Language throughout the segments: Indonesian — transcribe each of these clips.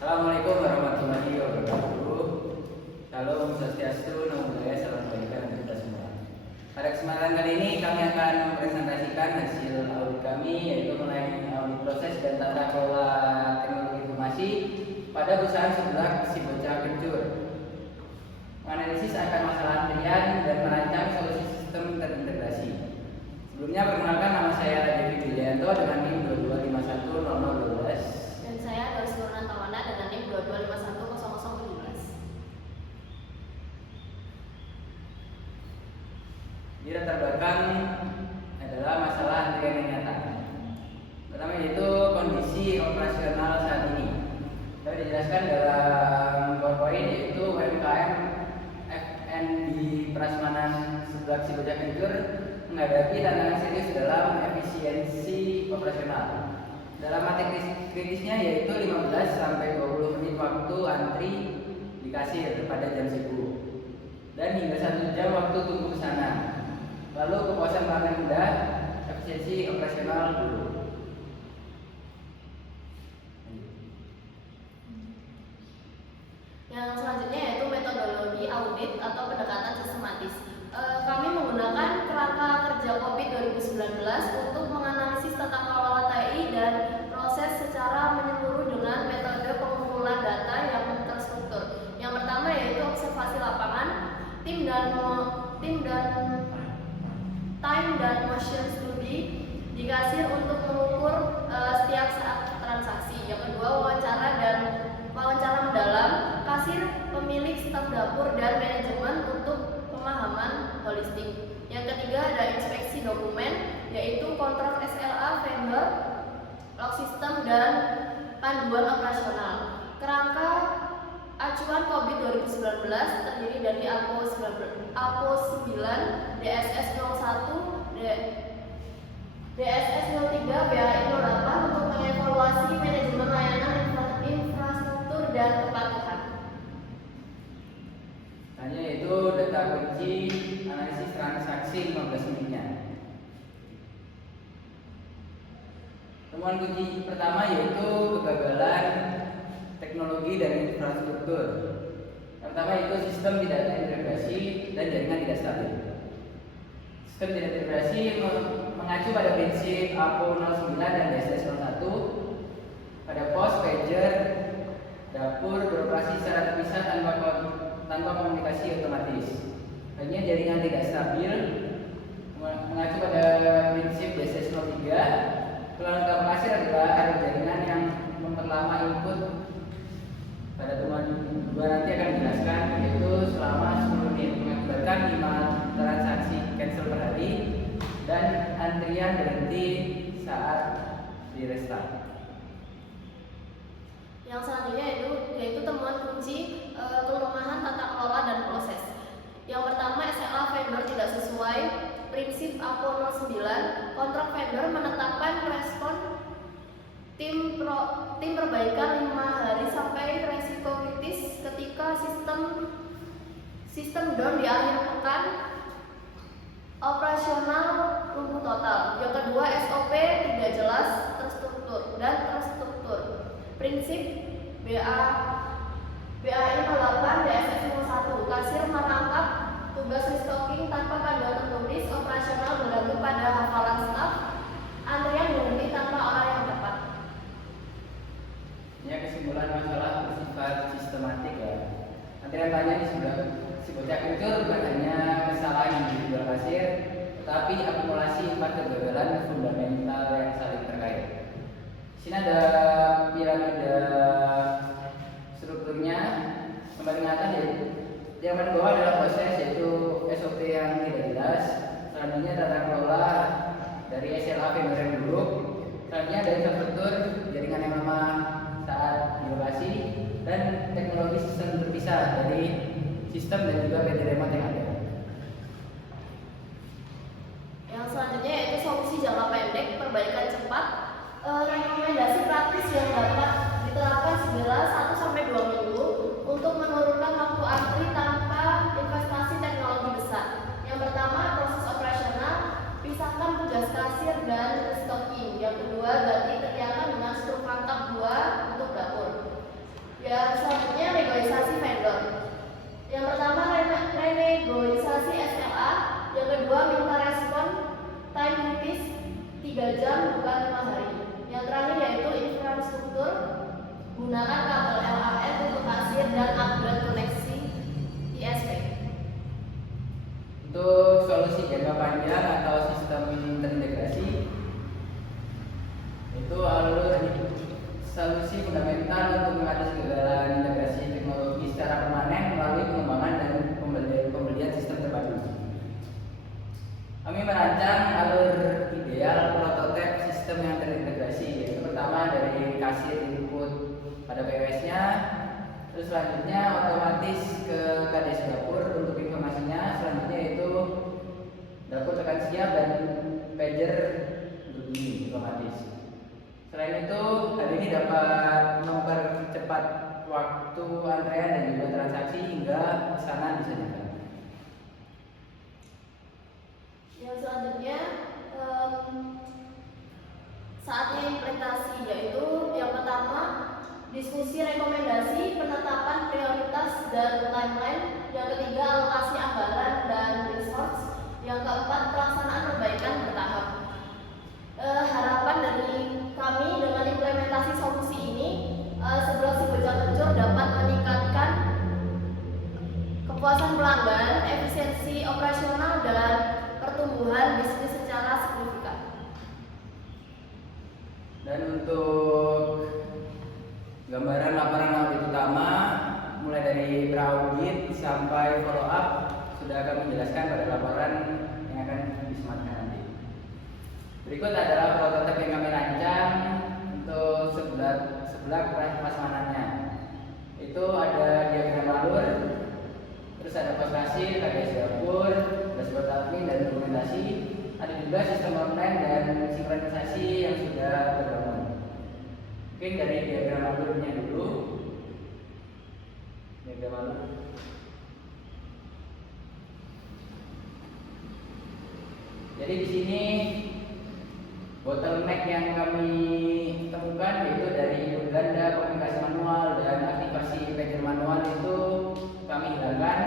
Assalamualaikum warahmatullahi wabarakatuh. Salam Swastiastu, Namo Buddhaya, salam kebaikan untuk kita semua. Pada kesempatan kali ini kami akan mempresentasikan hasil audit kami, yaitu mengenai audit proses dan tata kelola teknologi informasi pada perusahaan sebelah Siboca Kencur. Menganalisis akan masalah antrian dan merancang solusi sistem terintegrasi. Sebelumnya perkenalkan, nama saya Devi Wijayanto dengan NIM 22510012. Dan saya Darsulana Tawana dengan NIM 22510017. Di latar belakang adalah masalah antrian yang nyata. Pertama yaitu kondisi operasional saat ini. Dapat dijelaskan dalam PowerPoint, yaitu UMKM FN di Prasmanan sebelah Siboca Kencur menghadapi tantangan serius dalam efisiensi operasional. Dalam mati kritisnya yaitu 15 sampai 20 menit waktu antri di kasir pada jam sibuk dan hingga 1 jam waktu tunggu ke sana. Lalu kepuasan pelanggan rendah, efisiensi operasional dulu. Yang selanjutnya yaitu metodologi audit atau pendekatan sistematis. Kami menggunakan kerangka kerja COVID 2019 untuk menganalisis tata kelola TI dan proses secara menyeluruh dengan metode pengumpulan data yang terstruktur. Yang pertama yaitu observasi lapangan, time dan motion study di kasir untuk mengukur setiap saat transaksi. Yang kedua wawancara mendalam kasir, pemilik, staf dapur dan manajemen untuk pemahaman holistik. Yang ketiga ada inspeksi dokumen, yaitu kontrak SLA vendor, log system dan panduan operasional. Kerangka acuan COVID 2019 terdiri dari APO 9, DSS 01, DSS 03, BAI 08 untuk mengevaluasi manajemen layanan infrastruktur dan kepatuhan. Hanya yaitu data kunci analisis transaksi 15 menitnya. Temuan kunci pertama yaitu kegagalan teknologi dan infrastruktur. Yang pertama yaitu sistem tidak terintegrasi dan jaringan tidak stabil. Sistem tidak terintegrasi mengacu pada prinsip APO 09 dan DSS 01. Pada pos, pager, dapur beroperasi secara terpisah tanpa komunikasi otomatis. Hanya jaringan tidak stabil mengacu pada prinsip DSS 03. Pelanggan kasir adalah ada jaringan yang memperlama input. Pada temuan kedua nanti akan dijelaskan, yaitu selama 10 menit mengakibatkan 5 transaksi cancel per hari dan antrian berhenti saat di restart. Yang selanjutnya yaitu temuan kunci kelemahan tata kelola dan proses. Yang pertama, SLA vendor tidak sesuai prinsip APO 09. Kontrak vendor menetapkan respon tim perbaikan 5 hari sampai resiko kritis ketika sistem down di akhir pekan, operasional lumpuh total. Yang kedua, SOP tidak jelas, terstruktur. Prinsip BAI 08, DSS 01. Kasir merangkap tugas restocking tanpa panduan tertulis, operasional bergantung pada hafalan staf, antrian berhenti tanpa orang yang tepat. Ini kesimpulan masalah bersifat sistematik ya. Antrian tanya di sebelah Siboca Kencur bukan hanya kesalahan individual kasir, tetapi akumulasi 4 kegagalan fundamental yang saling terkait. Di sini ada piramida strukturnya. Kembali ke atas yaitu yang paling bawah adalah proses, yaitu SOP yang tidak jelas. Selanjutnya tata kelola dari SLA vendor yang buruk. Selanjutnya ada infrastruktur jaringan yang lama saat dilokasi dan teknologi sistem terpisah dari sistem dan juga PT remote yang ada. Yang selanjutnya yaitu solusi jangka pendek, perbaikan cepat. Rekomendasi praktis yang dapat diterapkan segera 1-2 minggu untuk menurunkan waktu antri tanpa investasi teknologi besar. Yang pertama, proses operasional, pisahkan tugas kasir dan restocking. Yang kedua, ganti teriakan dengan struk rangkap 2 untuk dapur. kondisi fundamental untuk mengatasi kegagalan integrasi teknologi secara permanen melalui pengembangan dan pembelian sistem terpadu. Kami merancang alur ideal prototipe sistem yang terintegrasi, yaitu pertama dari kasir input pada POS-nya, terus selanjutnya otomatis ke KDS dapur untuk informasinya, selanjutnya itu dapur tekan siap dan pager berbunyi otomatis. Selain itu, hal ini dapat mempercepat waktu antrean dan juga transaksi hingga pesanan disajikan. Yang selanjutnya saatnya implementasi, yaitu yang pertama diskusi rekomendasi, penetapan prioritas dan timeline, yang ketiga alokasi anggaran dan resource, yang keempat pelaksanaan perbaikan bertahap. Harapan dari kami dengan implementasi solusi ini, Seblak Sibolga Kencur dapat meningkatkan kepuasan pelanggan, efisiensi operasional, dan pertumbuhan bisnis secara signifikan. Dan untuk gambaran laporan audit utama, mulai dari pra-audit sampai follow up, sudah kami jelaskan pada laporan yang akan disematkan nanti. Berikut adalah prototipe yang kami rancang untuk sebelah prasmanannya. Itu ada diagram alur, terus ada pos kasir, KDS dapur, dashboard admin dan dokumentasi. Ada juga sistem online dan sinkronisasi yang sudah terbangun. Mungkin dari diagram alurnya dulu. Diagram alur. Jadi di sini bottleneck yang kami temukan yaitu dari ganda komunikasi manual dan aktivasi pager manual itu kami hilangkan.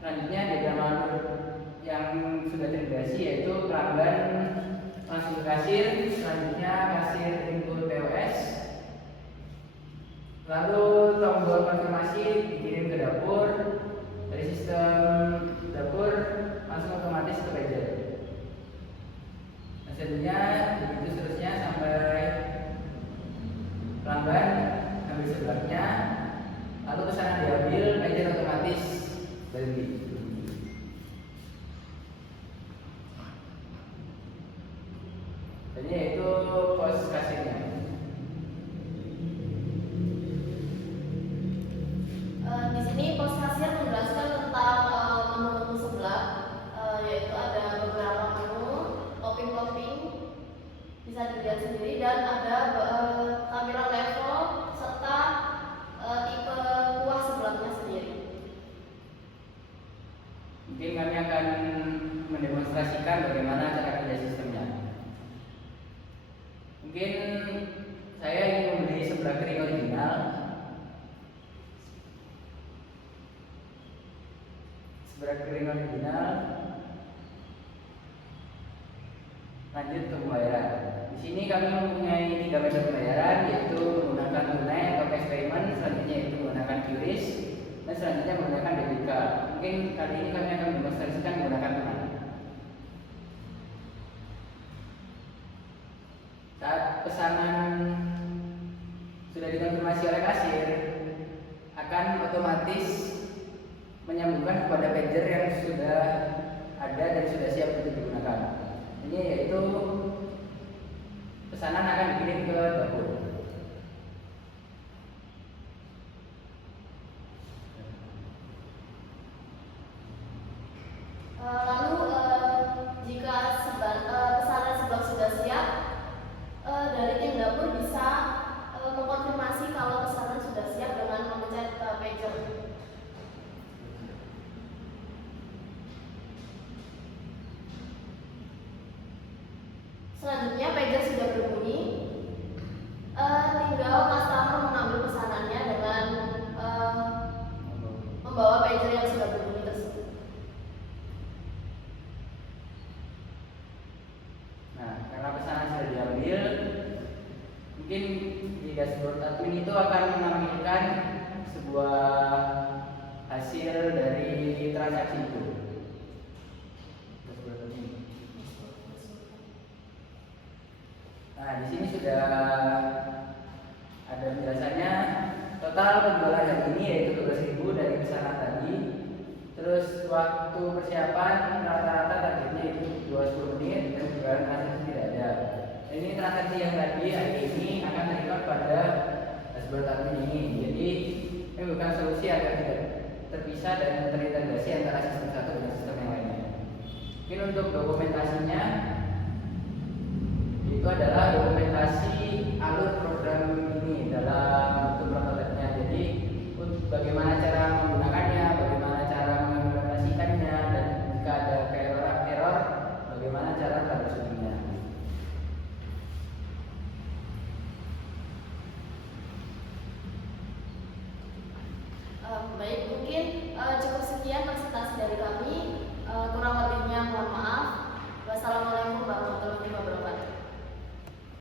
Selanjutnya diagram alur yang sudah terintegrasi yaitu pelanggan langsung ke kasir, selanjutnya kasir input POS, lalu tombol konfirmasi dikirim ke dapur, dari sistem dapur langsung otomatis ke pager. Selanjutnya begitu seterusnya sampai pelanggan ambil sebelahnya, lalu pesanan diambil, pager otomatis berhenti. Jadi itu pos kasirnya. Di sini pos kasir menjelaskan tentang menu sebelah, yaitu ada beberapa menu, topping bisa dilihat sendiri, dan ada tampilan level serta tipe kuah sebelahnya sendiri. Mungkin kami akan mendemonstrasikan bagaimana cara kerja sistemnya. Mungkin saya ingin membeli sebelah kering original. Sebelah kering original. Lanjut ke pembayaran. Di sini kami mempunyai 3 metode pembayaran, yaitu menggunakan tunai atau cash payment, selanjutnya yaitu menggunakan QRIS, dan selanjutnya menggunakan debit card. Mungkin kali ini kami akan mendemonstrasikan menggunakan tunai. Saat pesanan sudah dikonfirmasi oleh kasir, akan otomatis menyambungkan kepada pager yang sudah ada dan sudah siap untuk digunakan. Ini yaitu pesanan akan dikirim ke dapur. Lalu jika pesanan seblak sudah siap, dari tim dapur bisa mengkonfirmasi kalau pesanan sudah siap dengan memencet pager. Selanjutnya pager sudah berbunyi, tinggal customer mengambil pesanannya dengan membawa pager yang sudah berbunyi tersebut. Nah, karena pesanan sudah diambil, mungkin di dashboard admin itu akan menampilkan sebuah hasil dari transaksi itu. Nah, di sini sudah Ada penjelasannya. Total penjualan hari ini yaitu 12.000 dari pesanan tadi. Terus waktu persiapan rata-rata targetnya itu 20 menit dan penjualan hasil tidak ada. Dan ini transaksi yang tadi hari ini akan terlihat pada dashboard admin ini. Jadi ini bukan solusi agar tidak terpisah dan terintegrasi antara sistem satu dengan sistem yang lainnya. Mungkin untuk dokumentasinya itu adalah dokumentasi alur program ini dalam bentuk prototipenya. Jadi bagaimana cara menggunakannya, bagaimana cara mengimplementasikannya, dan jika ada error, bagaimana cara troubleshootingnya. Baik, mungkin cukup sekian Mas